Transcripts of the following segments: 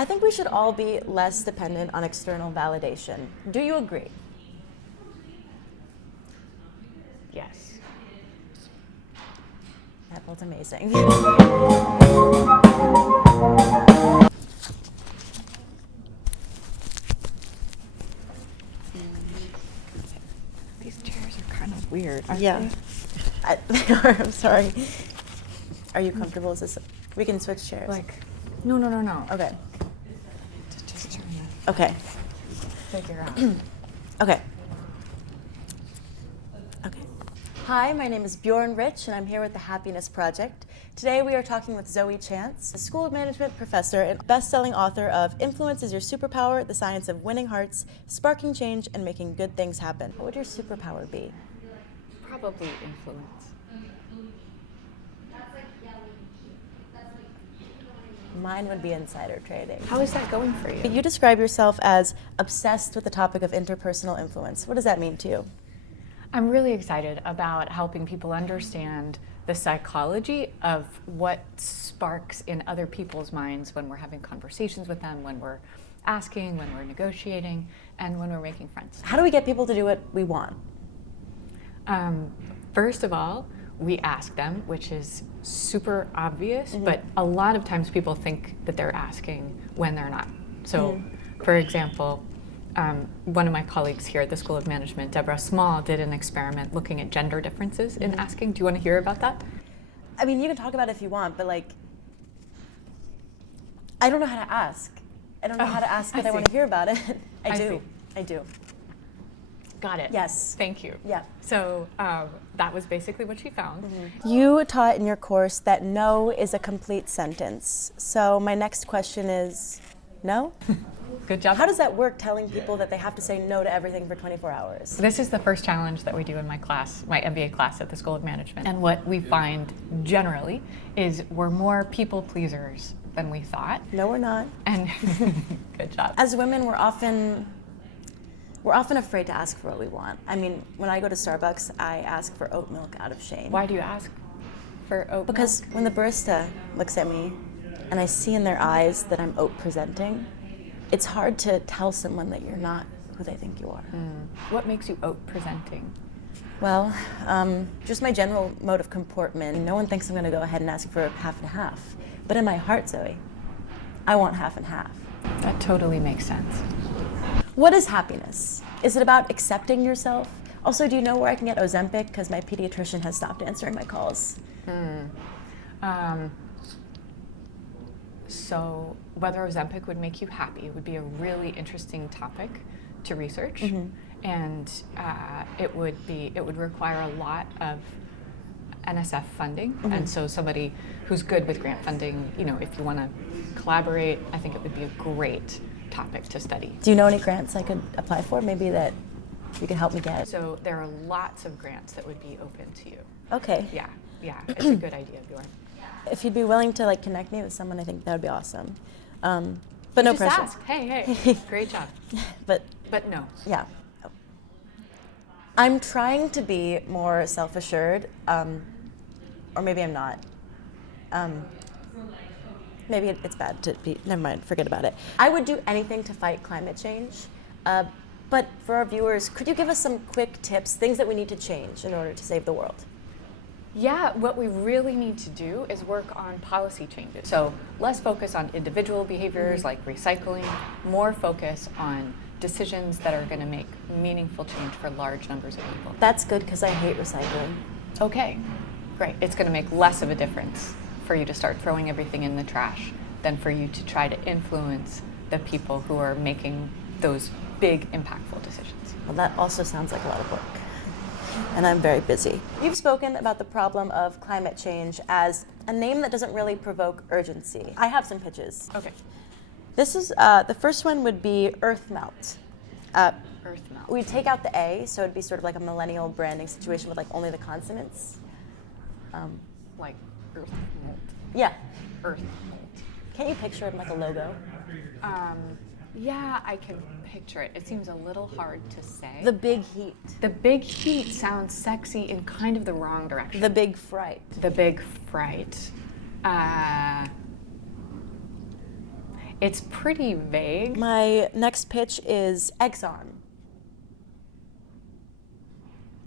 I think we should all be less dependent on external validation. Do you agree? Yes. That felt amazing. These chairs are kind of weird, aren't Yeah. they? I'm sorry. Are you comfortable? Is this? We can switch chairs. Like, no. Okay. Just trying to Okay. figure out. Okay. Okay. Hi, my name is Bjorn Rich, and I'm here with the Happiness Project. Today we are talking with Zoe Chance, a School of Management professor and best-selling author of Influence is Your Superpower, The Science of Winning Hearts, Sparking Change, and Making Good Things Happen. What would your superpower be? Probably influence. Mine would be insider trading. How is that going for you? You describe yourself as obsessed with the topic of interpersonal influence. What does that mean to you? I'm really excited about helping people understand the psychology of what sparks in other people's minds when we're having conversations with them, when we're asking, when we're negotiating, and when we're making friends. How do we get people to do what we want? First of all, we ask them, which is super obvious, but a lot of times people think that they're asking when they're not. So, for example, one of my colleagues here at the School of Management, Deborah Small, did an experiment looking at gender differences in asking. Do you want to hear about that? I mean, you can talk about it if you want, but like, I don't know how to ask. I don't know how to ask if I want to hear about it. I do. I do. Got it. Yes. Thank you. Yeah. So that was basically what she found. You taught in your course that no is a complete sentence. So my next question is, no? Good job. How does that work, telling people that they have to say no to everything for 24 hours? This is the first challenge that we do in my class, my MBA class at the School of Management. And what we find generally is we're more people pleasers than we thought. No, we're not. And good job. As women, we're often afraid to ask for what we want. I mean, when I go to Starbucks, I ask for oat milk out of shame. Why do you ask for oat Because milk? when the barista looks at me and I see in their eyes that I'm oat presenting, it's hard to tell someone that you're not who they think you are. What makes you oat presenting? Well, just my general mode of comportment. No one thinks I'm going to go ahead and ask for half and half. But in my heart, Zoe, I want half and half. That totally makes sense. What is happiness? Is it about accepting yourself? Also, do you know where I can get Ozempic? Because my pediatrician has stopped answering my calls. So whether Ozempic would make you happy would be a really interesting topic to research, and it would require a lot of NSF funding, and so somebody who's good with grant funding, you know, if you want to collaborate, I think it would be a great topic to study. Do you know any grants I could apply for? Maybe that you could help me get. So there are lots of grants that would be open to you. Okay. Yeah, it's a good idea, Bjorn. If you'd be willing to like connect me with someone, I think that would be awesome. But no Just pressure. ask. Hey, great job. But No. yeah. I'm trying to be more self-assured, or maybe I'm not. Maybe it's bad to be, never mind, forget about it. I would do anything to fight climate change, but for our viewers, could you give us some quick tips, things that we need to change in order to save the world? Yeah, what we really need to do is work on policy changes. So less focus on individual behaviors like recycling, more focus on decisions that are going to make meaningful change for large numbers of people. That's good because I hate recycling. Okay, great. It's going to make less of a difference for you to start throwing everything in the trash than for you to try to influence the people who are making those big, impactful decisions. Well, that also sounds like a lot of work. And I'm very busy. You've spoken about the problem of climate change as a name that doesn't really provoke urgency. I have some pitches. Okay. This is, the first one would be Earth Melt. Earth melt. We'd take out the A, so it'd be sort of like a millennial branding situation with like only the consonants. Like Earth melt. Yeah. Earth melt. Can't you picture it like a logo? Yeah, I can picture it. It seems a little hard to say. The Big Heat. The big heat sounds sexy in kind of the wrong direction. The Big Fright. The big fright. It's pretty vague. My next pitch is Exxon.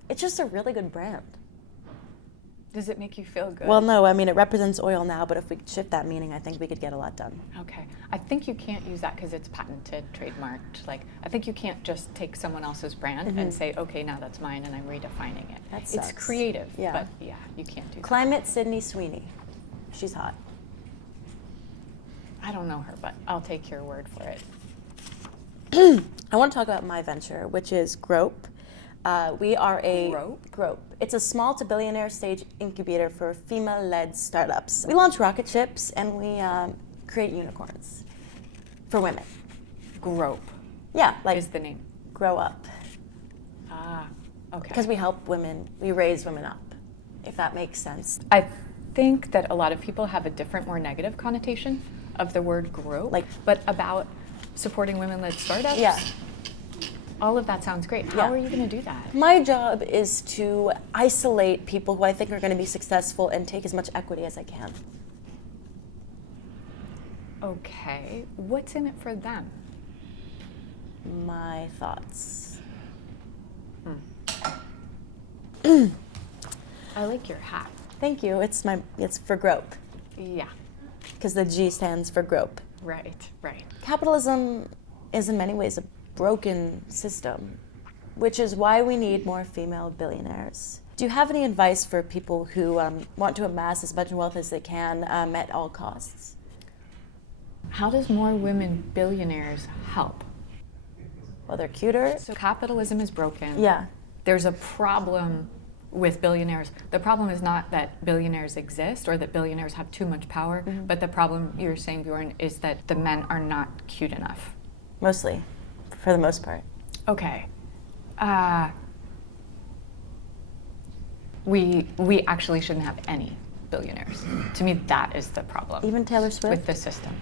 It's just a really good brand. Does it make you feel good? Well, no, I mean, it represents oil now, but if we shift that meaning, I think we could get a lot done. Okay. I think you can't use that because it's patented, trademarked. Like, I think you can't just take someone else's brand and say, okay, now that's mine and I'm redefining it. That It's sucks. creative, Yeah. but yeah, you can't do that. Climate Sydney Sweeney. She's hot. I don't know her, but I'll take your word for it. I want to talk about my venture, which is Grope. We are a Grope? It's a small to billionaire stage incubator for female-led startups. We launch rocket ships and we create unicorns for women. Grope Yeah, like is the name. grow up. Ah, okay. Because we help women, we raise women up, if that makes sense. I think that a lot of people have a different, more negative connotation of the word grope. But about supporting women-led startups, Yeah. all of that sounds great. How Yeah. are you going to do that? My job is to isolate people who I think are going to be successful and take as much equity as I can. Okay. What's in it for them? My thoughts. I like your hat. Thank you. It's for Grope, Yeah. because the G stands for Grope. Right. Capitalism is in many ways a broken system, which is why we need more female billionaires. Do you have any advice for people who want to amass as much wealth as they can at all costs? How does more women billionaires help? Well, they're cuter. So capitalism is broken. Yeah. There's a problem with billionaires. The problem is not that billionaires exist or that billionaires have too much power, but the problem, you're saying, Bjorn, is that the men are not cute enough. Mostly, for the most part. Okay. We actually shouldn't have any billionaires. To me, that is the problem Even Taylor Swift? with the system.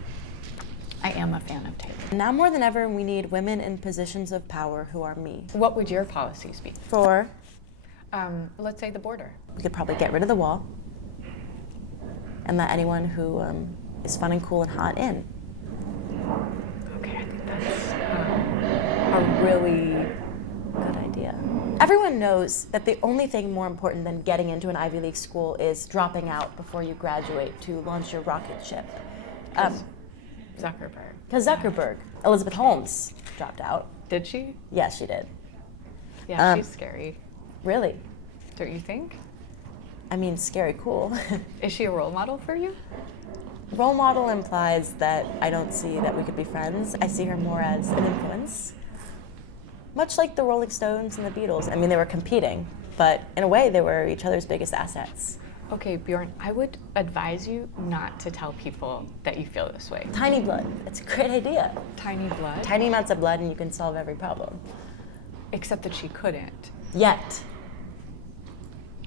I am a fan of Taylor. Now more than ever, we need women in positions of power who are me. What would your policies be? For, Let's say the border. we could probably get rid of the wall and let anyone who is fun and cool and hot in. Okay, I think that's a really Good idea. Everyone knows that the only thing more important than getting into an Ivy League school is dropping out before you graduate to launch your rocket ship. Zuckerberg. Because Zuckerberg, Elizabeth Holmes dropped out. Did she? Yes, she did. Yeah, she's scary. Really? Don't you think? I mean, scary cool. Is she a role model for you? Role model implies that I don't see that we could be friends. I see her more as an influence. Much like the Rolling Stones and the Beatles. I mean, they were competing, but in a way, they were each other's biggest assets. Okay, Bjorn, I would advise you not to tell people that you feel this way. Tiny blood. It's a great idea. Tiny blood? Tiny amounts of blood and you can solve every problem. Except that she couldn't. Yet.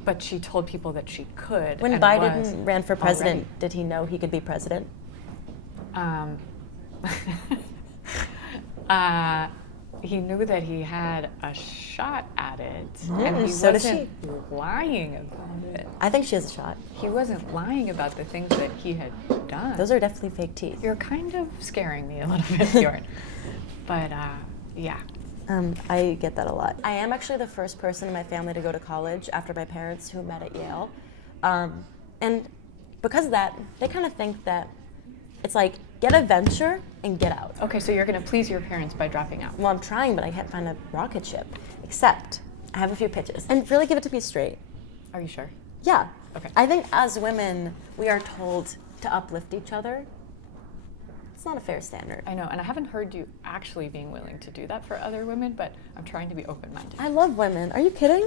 But she told people that she could. When and Biden was ran for president, already. did he know he could be president? He knew that he had a shot at it, and he so does wasn't lying about it. I think she has a shot. He wasn't lying about the things that he had done. Those are definitely fake teeth. You're kind of scaring me a little bit, Bjorn. But yeah. I get that a lot. I am actually the first person in my family to go to college after my parents who met at Yale. And because of that, they kind of think that it's like, get a venture and get out. Okay, so you're going to please your parents by dropping out. Well, I'm trying, but I can't find a rocket ship. Except, I have a few pitches. And really give it to me straight. Are you sure? Yeah. Okay. I think as women, we are told to uplift each other. It's not a fair standard. I know, and I haven't heard you actually being willing to do that for other women, but I'm trying to be open-minded. I love women. Are you kidding?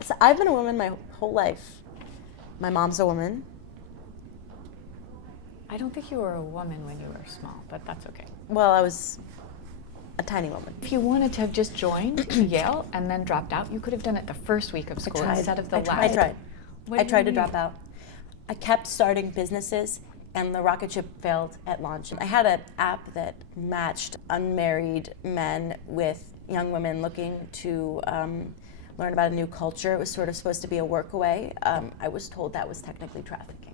So I've been a woman my whole life. My mom's a woman. I don't think you were a woman when you were small, but that's okay. Well, I was a tiny woman. If you wanted to have just joined Yale and then dropped out, you could have done it the first week of school instead of the last. I tried. What I do you tried to mean? drop out. I kept starting businesses, and the rocket ship failed at launch. I had an app that matched unmarried men with young women looking to learn about a new culture. It was sort of supposed to be a workaway. I was told that was technically trafficking.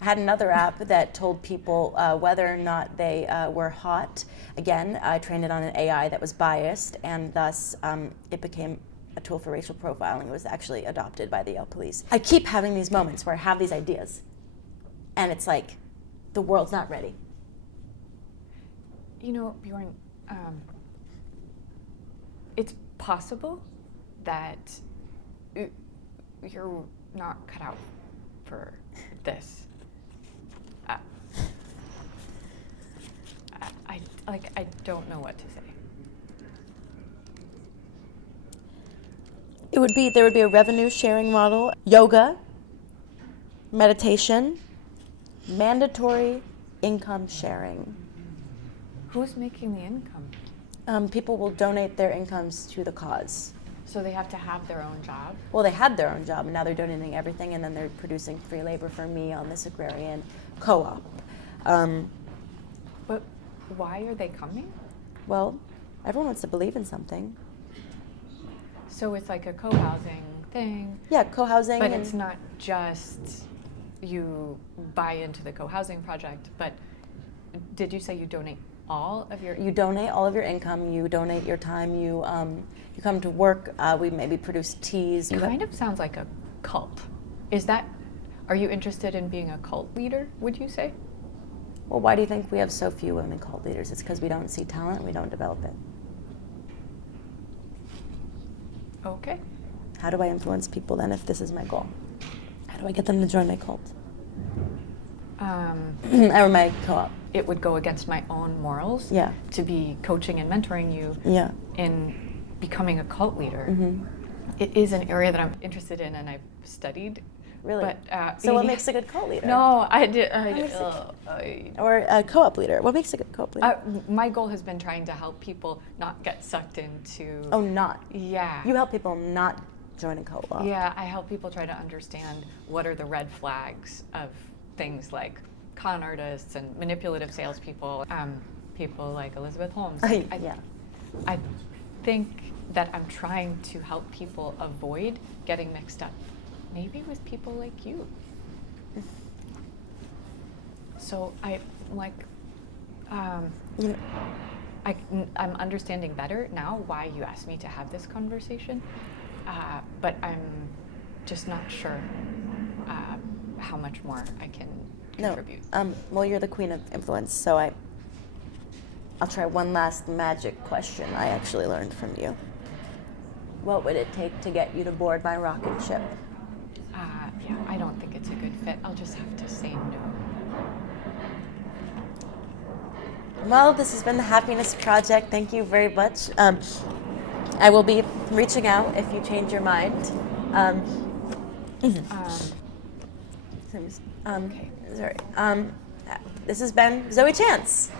I had another app that told people whether or not they were hot. Again, I trained it on an AI that was biased, and thus it became a tool for racial profiling. It was actually adopted by the Yale police. I keep having these moments where I have these ideas, and it's like, the world's not ready. You know, Bjorn, it's possible that you're not cut out for this. I don't know what to say. There would be a revenue sharing model, yoga, meditation, mandatory income sharing. Who's making the income? People will donate their incomes to the cause. So they have to have their own job? Well, they had their own job, and now they're donating everything, and then they're producing free labor for me on this agrarian co-op. But why are they coming? Well, everyone wants to believe in something. So it's like a co-housing thing. Yeah, co-housing. But it's not just you buy into the co-housing project, but did you say you donate all of your... You donate all of your income, you donate your time, you come to work, we maybe produce teas. It kind of sounds like a cult. Are you interested in being a cult leader, would you say? Well, why do you think we have so few women cult leaders? It's because we don't see talent, we don't develop it. Okay. How do I influence people then if this is my goal? How do I get them to join my cult? Or my co-op. It would go against my own morals to be coaching and mentoring you in becoming a cult leader. Mm-hmm. It is an area that I'm interested in and I've studied. Really? But, so what makes a good cult leader? No, Or a co-op leader. What makes a good co-op leader? My goal has been trying to help people not get sucked into... Oh, not? Yeah. You help people not join a co-op. Yeah, I help people try to understand what are the red flags of things like con artists and manipulative salespeople, people like Elizabeth Holmes. I think that I'm trying to help people avoid getting mixed up, maybe with people like you. So I'm understanding better now why you asked me to have this conversation, but I'm just not sure how much more I can contribute. Well, you're the queen of influence, so I'll try one last magic question I actually learned from you. What would it take to get you to board my rocket ship? Yeah, I don't think it's a good fit. I'll just have to say no. Well, this has been the Happiness Project. Thank you very much. I will be reaching out if you change your mind. Okay. Sorry. This has been Zoe Chance.